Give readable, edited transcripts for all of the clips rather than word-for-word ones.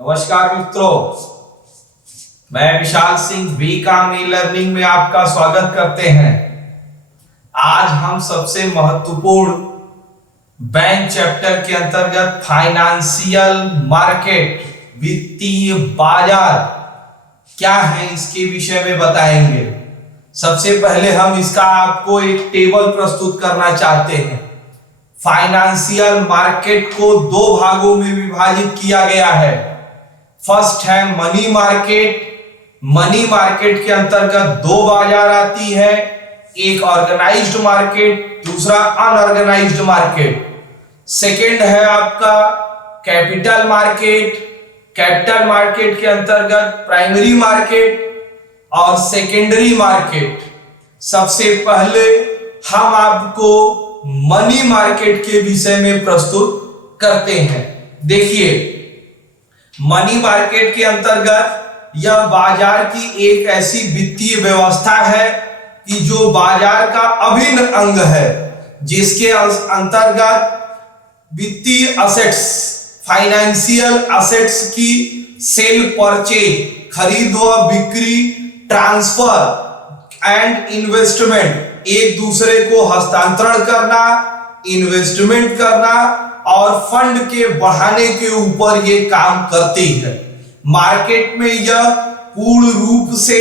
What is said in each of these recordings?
नमस्कार मित्रों, मैं Vishal Singh BCom e learning में आपका स्वागत करते हैं। आज हम सबसे महत्वपूर्ण बैंक चैप्टर के अंतर्गत फाइनेंशियल मार्केट, वित्तीय बाजार क्या है इसके विषय में बताएंगे। सबसे पहले हम इसका आपको एक टेबल प्रस्तुत करना चाहते हैं। फाइनेंशियल मार्केट को दो भागों में विभाजित किया गया है। फर्स्ट है मनी मार्केट। मनी मार्केट के अंतर्गत दो बाजार आती है, एक ऑर्गेनाइज्ड मार्केट, दूसरा अनऑर्गेनाइज्ड मार्केट। सेकंड है आपका कैपिटल मार्केट। कैपिटल मार्केट के अंतर्गत प्राइमरी मार्केट और सेकेंडरी मार्केट। सबसे पहले हम आपको मनी मार्केट के विषय में प्रस्तुत करते हैं। देखिए, मनी मार्केट के अंतर्गत यह बाजार की एक ऐसी वित्तीय व्यवस्था है कि जो बाजार का अभिन्न अंग है, जिसके अंतर्गत वित्तीय असेट्स, फाइनेंशियल असेट्स की सेल परचेज, खरीद व बिक्री, ट्रांसफर एंड इन्वेस्टमेंट, एक दूसरे को हस्तांतरण करना, इन्वेस्टमेंट करना और फंड के बढ़ाने के ऊपर ये काम करती है। मार्केट में यह पूर्ण रूप से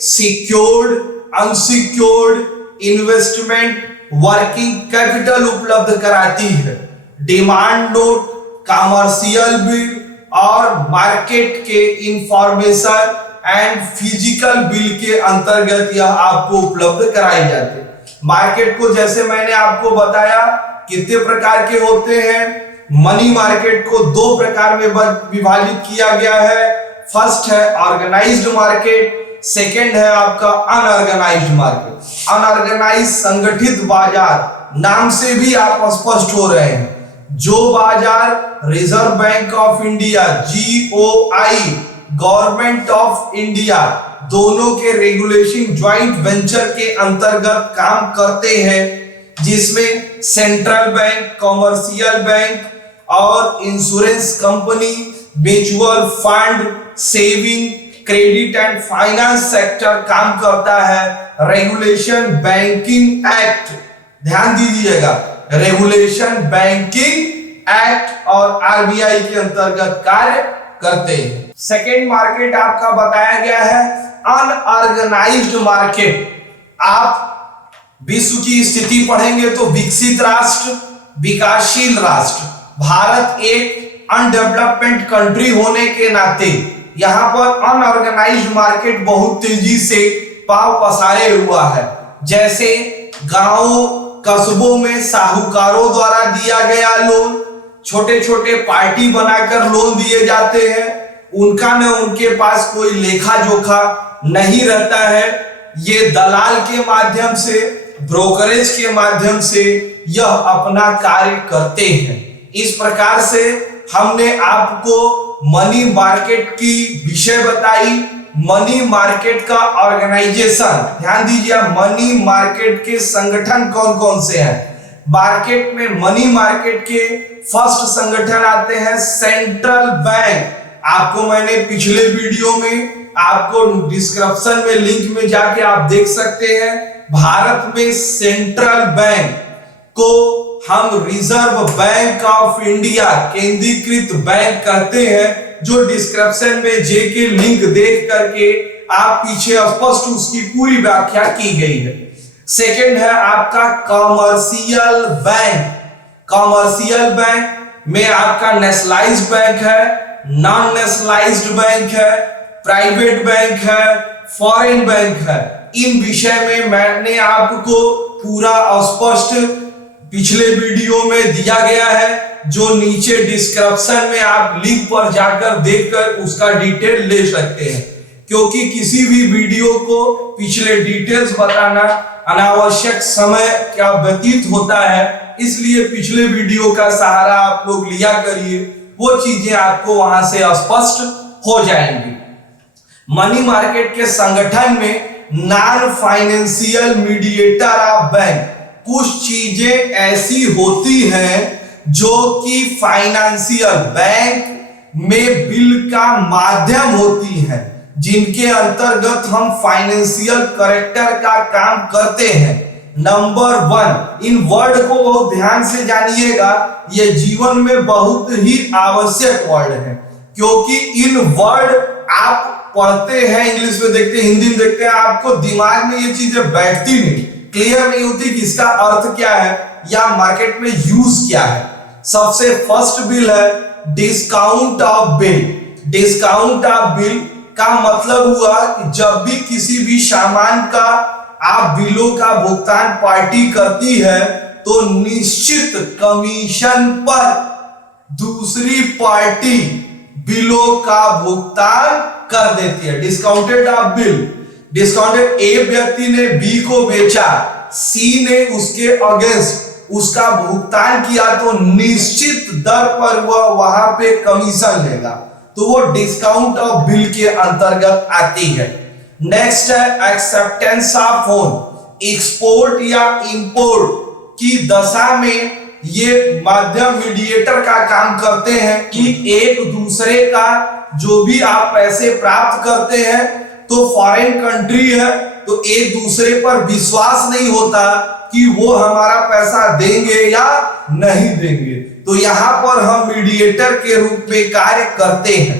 secured, unsecured investment, working capital उपलब्ध कराती है। डिमांड नोट, कमर्शियल बिल और मार्केट के इंफॉर्मेशन एंड फिजिकल बिल के अंतर्गत यह आपको उपलब्ध कराई जाती है। मार्केट को जैसे मैंने आपको बताया कितने प्रकार के होते हैं। मनी मार्केट को दो प्रकार में विभाजित किया गया है। फर्स्ट है ऑर्गेनाइज्ड मार्केट, सेकंड है आपका अनऑर्गेनाइज्ड मार्केट। अनऑर्गेनाइज्ड संगठित बाजार, नाम से भी आप स्पष्ट हो रहे हैं। जो बाजार reserve bank of India GOI, government of India, दोनों के रेगुलेशन ज्वाइंट वेंचर के अंतर्गत काम करते हैं, जिसमें सेंट्रल बैंक, कमर्शियल बैंक और insurance company, mutual fund, saving, credit and finance sector काम करता है। रेगुलेशन बैंकिंग एक्ट, ध्यान दीजिएगा, रेगुलेशन बैंकिंग एक्ट और RBI के अंतर्गत कार्य करते हैं। सेकेंड मार्केट आपका बताया गया है अनऑर्गेनाइज्ड मार्केट। आप विश्व की स्थिति पढ़ेंगे तो विकसित राष्ट्र, विकासशील राष्ट्र, भारत एक अनडेवलपमेंट कंट्री होने के नाते यहां पर अनऑर्गेनाइज्ड मार्केट बहुत तेजी से पांव पसारे हुआ है। जैसे गांवों, कस्बों में साहूकारों द्वारा दिया गया लोन, छोटे छोटे पार्टी बनाकर लोन दिए जाते हैं, उनका न उनके पास कोई लेखा जोखा नहीं रहता है। ये दलाल के माध्यम से, ब्रोकरेज के माध्यम से यह अपना कार्य करते हैं। इस प्रकार से हमने आपको मनी मार्केट की विषय बताई। मनी मार्केट का ऑर्गेनाइजेशन, ध्यान दीजिए, मनी मार्केट के संगठन कौन कौन से हैं। मार्केट में मनी मार्केट के फर्स्ट संगठन आते हैं सेंट्रल बैंक। आपको मैंने पिछले वीडियो में आपको डिस्क्रिप्शन में लिंक में जाके आप देख सकते हैं। भारत में सेंट्रल बैंक को हम रिजर्व बैंक ऑफ इंडिया, केंद्रीकृत बैंक कहते हैं, जो डिस्क्रिप्शन में जेके लिंक देख करके आप पीछे स्पष्ट उसकी पूरी व्याख्या की गई है। सेकंड है आपका कमर्शियल बैंक। कमर्शियल बैंक में आपका नेशनलाइज्ड बैंक है, नॉन नेशनलाइज्ड बैंक है, प्राइवेट बैंक है, फॉरेन बैंक है। इन विषय में मैंने आपको पूरा स्पष्ट पिछले वीडियो में दिया गया है, जो नीचे डिस्क्रिप्शन में आप लिंक पर जाकर देखकर उसका डिटेल ले सकते हैं। क्योंकि किसी भी वीडियो को पिछले डिटेल्स बताना अनावश्यक समय क्या व्यतीत होता है, इसलिए पिछले वीडियो का सहारा आप लोग लिया करिए, वो चीजें आपको वहां से स्पष्ट हो जाएंगी। मनी मार्केट के संगठन में non financial mediator of bank, कुछ चीजें ऐसी होती हैं जो कि फाइनेंशियल बैंक में बिल का माध्यम होती हैं, जिनके अंतर्गत हम फाइनेंशियल करेक्टर का काम करते हैं। नंबर 1, इन वर्ड को बहुत ध्यान से जानिएगा, ये जीवन में बहुत ही आवश्यक वर्ड है, क्योंकि इन वर्ड आप पढ़ते हैं, इंग्लिश में देखते हैं, हिंदी में देखते हैं, आपको दिमाग में ये चीजें बैठती नहीं, क्लियर नहीं होती कि इसका अर्थ क्या है या मार्केट में यूज क्या है। सबसे फर्स्ट बिल है discount of bill. Discount of bill का मतलब हुआ कि जब भी किसी भी सामान का आप बिलों का भुगतान पार्टी करती है तो निश्चित कमीशन पर दूसरी पार्टी बिलों का भुगतान कर देती है। डिस्काउंटेड ऑफ बिल, डिस्काउंटेड, ए व्यक्ति ने बी को बेचा, सी ने उसके अगेंस्ट उसका भुगतान किया तो निश्चित दर पर वह वहां पे कमीशन लेगा, तो वो डिस्काउंट ऑफ बिल के अंतर्गत आती है। नेक्स्ट है एक्सेप्टेंस ऑफ लोन। एक्सपोर्ट या इंपोर्ट की दशा में ये माध्यम मीडिएटर का काम करते हैं कि एक दूसरे का जो भी आप पैसे प्राप्त करते हैं, तो फॉरेन कंट्री है तो एक दूसरे पर विश्वास नहीं होता कि वो हमारा पैसा देंगे या नहीं देंगे, तो यहां पर हम मीडिएटर के रूप में कार्य करते हैं।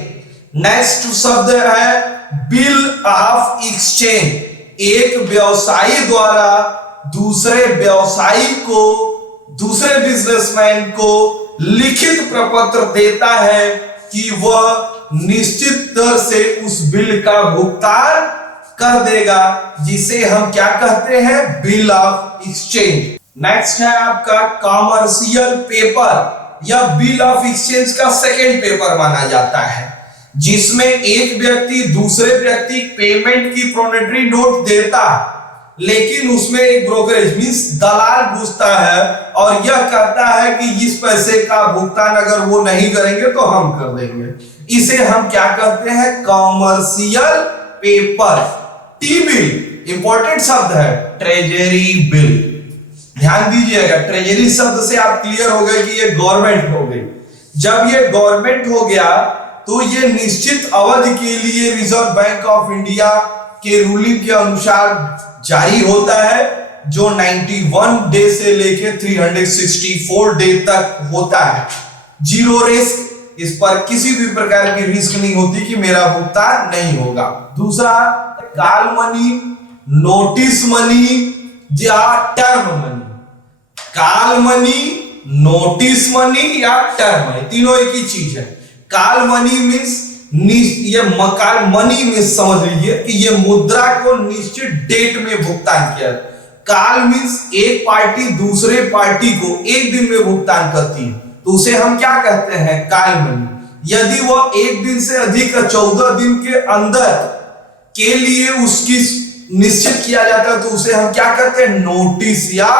नेक्स्ट शब्द है बिल ऑफ एक्सचेंज। एक व्यवसायी द्वारा दूसरे व्यवसायी को, दूसरे बिजनेसमैन को लिखित प्रपत्र देता है कि वह निश्चित दर से उस बिल का भुगतान कर देगा, जिसे हम क्या कहते हैं, बिल ऑफ एक्सचेंज। नेक्स्ट है आपका कॉमर्शियल पेपर। यह बिल ऑफ एक्सचेंज का सेकेंड पेपर माना जाता है, जिसमें एक व्यक्ति दूसरे व्यक्ति पेमेंट की प्रोनेटरी नोट देता, लेकिन उसमें एक ब्रोकरेज मींस दलाल घुसता है और यह कहता है कि इस पैसे का भुगतान अगर वो नहीं करेंगे तो हम कर देंगे। इसे हम क्या कहते हैं, commercial paper. T bill important शब्द है, ट्रेजरी बिल। ध्यान दीजिएगा, ट्रेजरी शब्द से आप क्लियर हो गए कि ये गवर्नमेंट हो गई। जब ये गवर्नमेंट हो गया तो ये निश्चित अवधि के लिए रिजर्व बैंक ऑफ इंडिया के रूलिंग के अनुसार जारी होता है, जो 91 डे से लेके 364 डे तक होता है। जीरो रिस्क, इस पर किसी भी प्रकार की रिस्क नहीं होती कि मेरा भुगतान नहीं होगा। दूसरा कॉल मनी, नोटिस मनी या term money. Call money, notice money या टर्म मनी, तीनों एक ही चीज है। कॉल मनी मींस ये मकाल मनी में समझ लीजिए कि ये मुद्रा को निश्चित डेट में भुगतान किया। कॉल मींस एक पार्टी दूसरे पार्टी को एक दिन में भुगतान करती है, तो उसे हम क्या कहते हैं, कॉल मनी। यदि वह एक दिन से अधिक 14 दिन के अंदर के लिए उसकी निश्चित किया जाता है तो उसे हम क्या कहते हैं, नोटिस या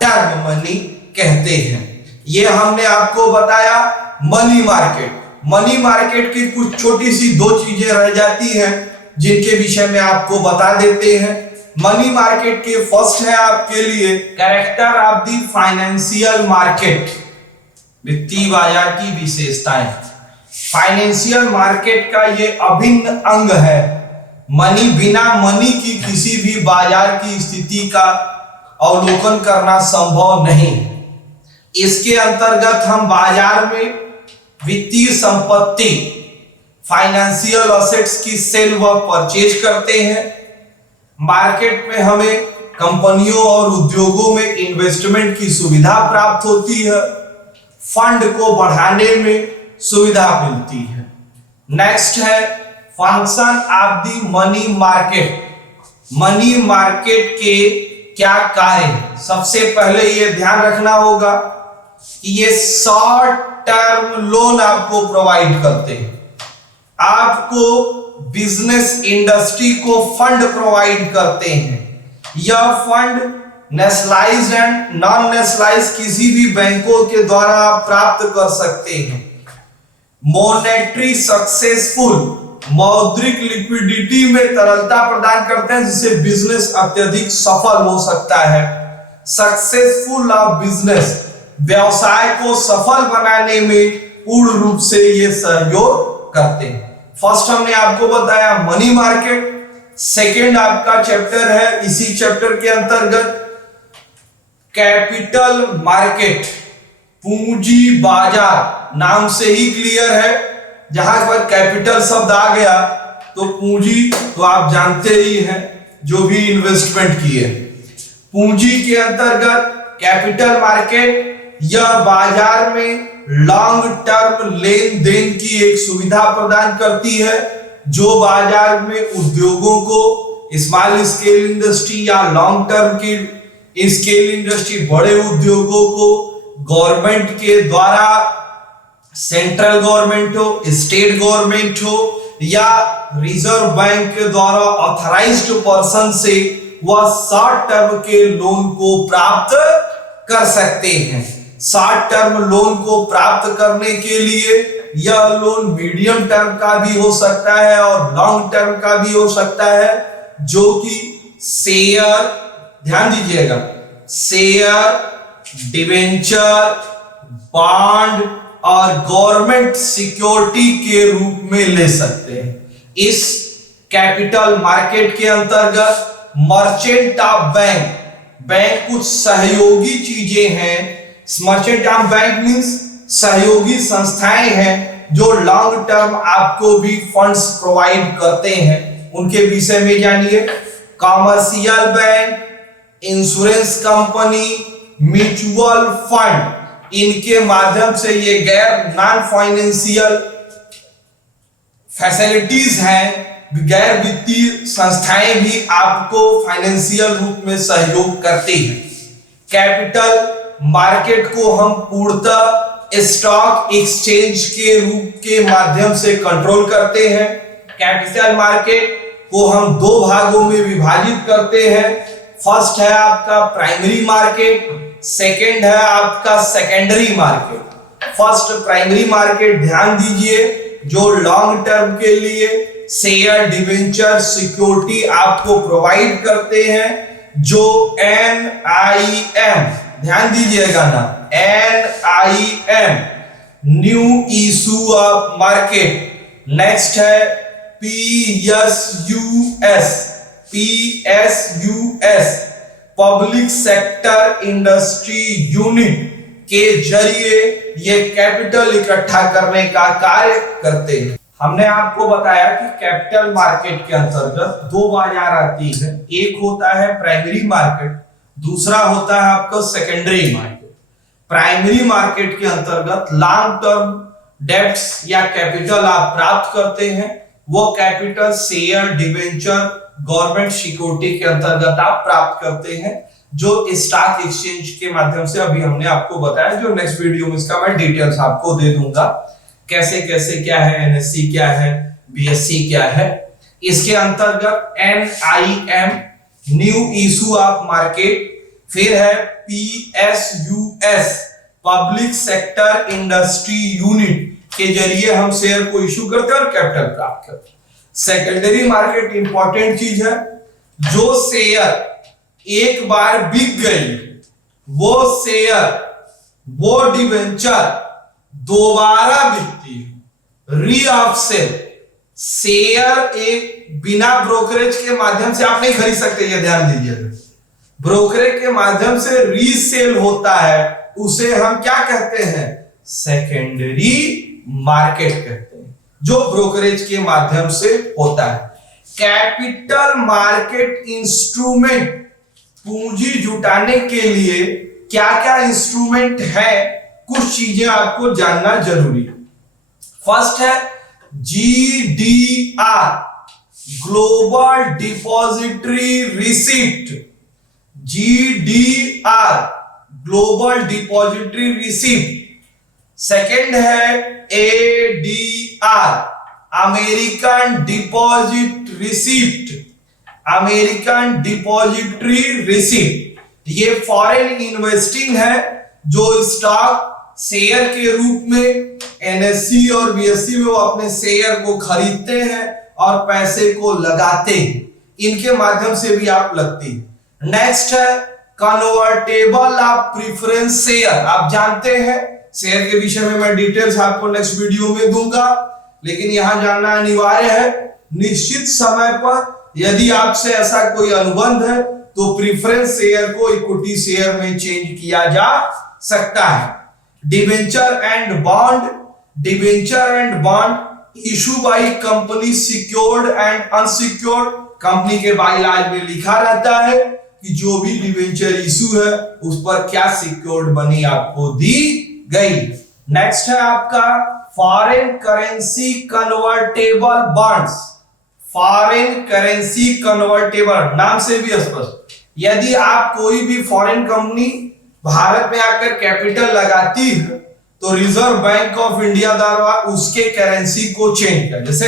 टर्म मनी कहते हैं। ये हमने आपको बताया मनी मार्केट। मनी मार्केट की कुछ छोटी सी दो चीजें रह जाती हैं जिनके विषय में आपको बता देते हैं। मनी मार्केट के फर्स्ट है आपके लिए character of the financial market, वित्तीय बाजार की विशेषताएं। फाइनेंशियल मार्केट का ये अभिन्न अंग है। मनी, बिना मनी की किसी भी बाजार की स्थिति का अवलोकन करना संभव नहीं। इसके अंतर्गत हम बाजार में वित्तीय संपत्ति, फाइनेंशियल एसेट्स की सेल व परचेज करते हैं। मार्केट में हमें कंपनियों और उद्योगों में इन्वेस्टमेंट की सुविधा प्राप्त होती है, फंड को बढ़ाने में सुविधा मिलती है। नेक्स्ट है function of the money market. Money market के क्या कार्य है? सबसे पहले ये ध्यान रखना होगा कि ये शॉर्ट टर्म लोन आपको प्रोवाइड करते हैं। आपको बिजनेस इंडस्ट्री को फंड प्रोवाइड करते हैं। यह fund nationalised and non nationalised किसी भी बैंकों के द्वारा आप प्राप्त कर सकते हैं। मॉनेटरी सक्सेसफुल, मौद्रिक लिक्विडिटी में तरलता प्रदान करते हैं जिससे बिजनेस अत्यधिक सफल हो सकता है। सक्सेसफुल ऑफ बिजनेस, व्यवसाय को सफल बनाने में पूर्ण रूप से ये सहयोग करते हैं। फर्स्ट हमने आपको बताया मनी मार्केट, सेकेंड आपका चैप्टर है इसी चैप्टर के अंतर्गत कैपिटल मार्केट, पूंजी बाजार। नाम से ही क्लियर है, जहां पर कैपिटल शब्द आ गया तो पूंजी तो आप जानते ही हैं, जो भी इन्वेस्टमेंट किए। पूंजी के अंतर्गत कैपिटल मार्केट यह बाजार में लॉन्ग टर्म लेन देन की एक सुविधा प्रदान करती है, जो बाजार में उद्योगों को, स्मॉल स्केल इंडस्ट्री या लॉन्ग टर्म की स्केल इंडस्ट्री, बड़े उद्योगों को गवर्नमेंट के द्वारा, सेंट्रल गवर्नमेंट हो, स्टेट गवर्नमेंट हो या रिजर्व बैंक के द्वारा ऑथराइज्ड पर्सन से वह शॉर्ट टर्म के लोन को प्राप्त कर सकते हैं। शॉर्ट टर्म लोन को प्राप्त करने के लिए यह लोन मीडियम टर्म का भी हो सकता है और लॉन्ग टर्म का भी हो सकता है, जो कि शेयर, ध्यान दीजिएगा, शेयर, डिवेंचर, बॉन्ड और गवर्नमेंट सिक्योरिटी के रूप में ले सकते हैं। इस कैपिटल मार्केट के अंतर्गत मर्चेंट ऑफ बैंक, बैंक कुछ सहयोगी चीजें हैं। मर्चेंट ऑफ बैंक मींस सहयोगी संस्थाएं हैं जो लॉन्ग टर्म आपको भी फंड्स प्रोवाइड करते हैं। उनके विषय में जानिए, commercial bank, insurance company, mutual fund, इनके माध्यम से ये गैर नॉन फाइनेंशियल फैसिलिटीज हैं, गैर वित्तीय संस्थाएं भी आपको फाइनेंशियल रूप में सहयोग करती हैं। कैपिटल मार्केट को हम पूर्णतः स्टॉक एक्सचेंज के रूप के माध्यम से कंट्रोल करते हैं। कैपिटल मार्केट को हम दो भागों में विभाजित करते हैं। फर्स्ट है आपका प्राइमरी मार्केट, सेकेंड है आपका secondary market. First primary market ध्यान दीजिए, जो लॉन्ग टर्म के लिए शेयर, डिवेंचर, सिक्योरिटी आपको प्रोवाइड करते हैं, जो NIM, ध्यान दीजिएगा ना, NIM, new issue of market. Next है PSUS, public sector industry unit के जरिए ये कैपिटल इकट्ठा करने का कार्य करते हैं। हमने आपको बताया कि कैपिटल मार्केट के अंतर्गत दो बाजार आती है, एक होता है प्राइमरी मार्केट, दूसरा होता है आपका सेकेंडरी मार्केट। प्राइमरी मार्केट के अंतर्गत लॉन्ग टर्म डेब्ट्स या कैपिटल आप प्राप्त करते हैं। वो capital share, debenture, government security के अंतर्गत आप प्राप्त करते हैं, जो स्टॉक एक्सचेंज के माध्यम से अभी हमने आपको बताया, जो नेक्स्ट वीडियो में इसका मैं डिटेल्स आपको दे दूंगा, कैसे कैसे क्या है, NSE क्या है, BSE क्या है। इसके अंतर्गत NIM, new issue of market, फिर है PSUS, public sector industry unit के जरिए हम शेयर को इशू करते हैं और कैपिटल प्राप्त करते हैं। सेकेंडरी मार्केट इंपॉर्टेंट चीज है, जो शेयर एक बार बिक गई, वो शेयर, वो डिवेंचर दोबारा बिकती है, री ऑफ सेल। शेयर एक बिना ब्रोकरेज के माध्यम से आप नहीं खरीद सकते, ये ध्यान दीजिएगा। ब्रोकरेज के माध्यम से रीसेल होता है, उसे हम क्या कहते हैं, सेकेंडरी मार्केट कहते हैं, जो ब्रोकरेज के माध्यम से होता है। कैपिटल मार्केट इंस्ट्रूमेंट, पूंजी जुटाने के लिए क्या क्या इंस्ट्रूमेंट है, कुछ चीजें आपको जानना जरूरी है। फर्स्ट है GDR, global depository receipt, GDR, global depository receipt. Second है ADR, American deposit receipt, American depository receipt. ये फॉरेन इन्वेस्टिंग है, जो स्टॉक शेयर के रूप में NSE और BSE में वो अपने शेयर को खरीदते हैं और पैसे को लगाते हैं, इनके माध्यम से भी आप लगती है। नेक्स्ट है कन्वर्टेबल ऑफ प्रेफरेंस शेयर। आप जानते हैं शेयर के विषय में मैं डिटेल्स आपको नेक्स्ट वीडियो में दूंगा, लेकिन यहां जानना अनिवार्य है निश्चित समय पर यदि आपसे ऐसा कोई अनुबंध है तो प्रीफरेंस शेयर को इक्विटी शेयर में चेंज किया जा सकता है। Debenture and bond issue by company secured and unsecured. Company के बाइलाज में लिखा रहता है कि जो भी डिबेंचर इशू है उस पर क्या सिक्योर्ड मनी आपको दी गई। नेक्स्ट है आपका foreign currency convertible bonds. Foreign currency convertible, नाम से भी स्पष्ट, यदि आप कोई भी फॉरेन कंपनी भारत में आकर कैपिटल लगाती है तो रिजर्व बैंक ऑफ इंडिया द्वारा उसके करेंसी को चेंज कर, जैसे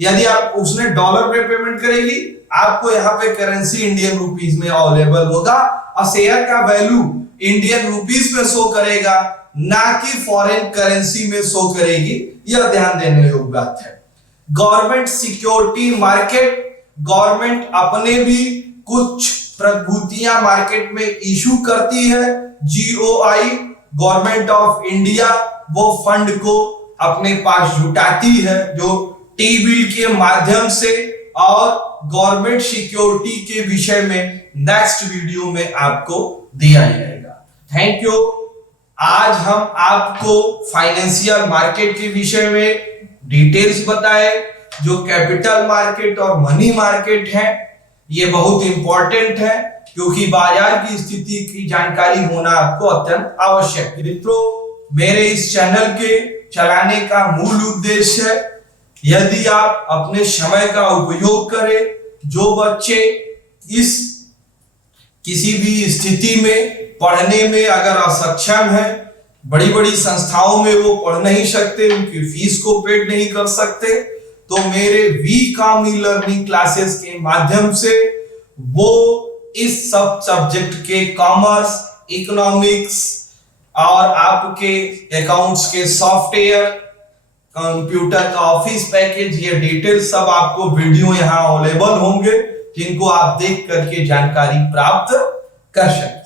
यदि आप उसने डॉलर में पेमेंट करेगी, आपको यहाँ पे करेंसी इंडियन रुपीस में अवेलेबल होगा और शेयर का वैल्यू इंडियन रुपीस में शो करेगा, ना कि फॉरेन करेंसी में शो करेगी। यह ध्यान देने योग्य बात है। गवर्नमेंट सिक्योरिटी मार्केट, गवर्नमेंट अपने भी कुछ प्रतिभूतियां मार्केट में इशू करती है। GOI, गवर्नमेंट ऑफ इंडिया, वो फंड को अपने पास जुटाती है जो टी-बिल के माध्यम से, और गवर्नमेंट सिक्योरिटी के विषय में नेक्स्ट वीडियो में आपको दिया जाएगा। Thank you. आज हम आपको फाइनेंशियल मार्केट के विषय में डिटेल्स बताए। जो कैपिटल मार्केट और मनी मार्केट है ये बहुत इंपॉर्टेंट है, क्योंकि बाजार की स्थिति की जानकारी होना आपको अत्यंत आवश्यक है। मित्रों, मेरे इस चैनल के चलाने का मूल उद्देश्य है यदि आप अपने समय का उपयोग करें, जो बच्चे इस किसी भी स्थिति में पढ़ने में अगर असक्षम है, बड़ी बड़ी संस्थाओं में वो पढ़ नहीं सकते, उनकी फीस को पेड नहीं कर सकते, तो मेरे VCOM लर्निंग क्लासेस के माध्यम से वो इस सब सब्जेक्ट के कॉमर्स, इकोनॉमिक्स और आपके अकाउंट्स के सॉफ्टवेयर, कंप्यूटर का ऑफिस पैकेज, ये डिटेल सब आपको वीडियो यहाँ अवेलेबल होंगे, जिनको आप देख करके जानकारी प्राप्त कर सकते हैं।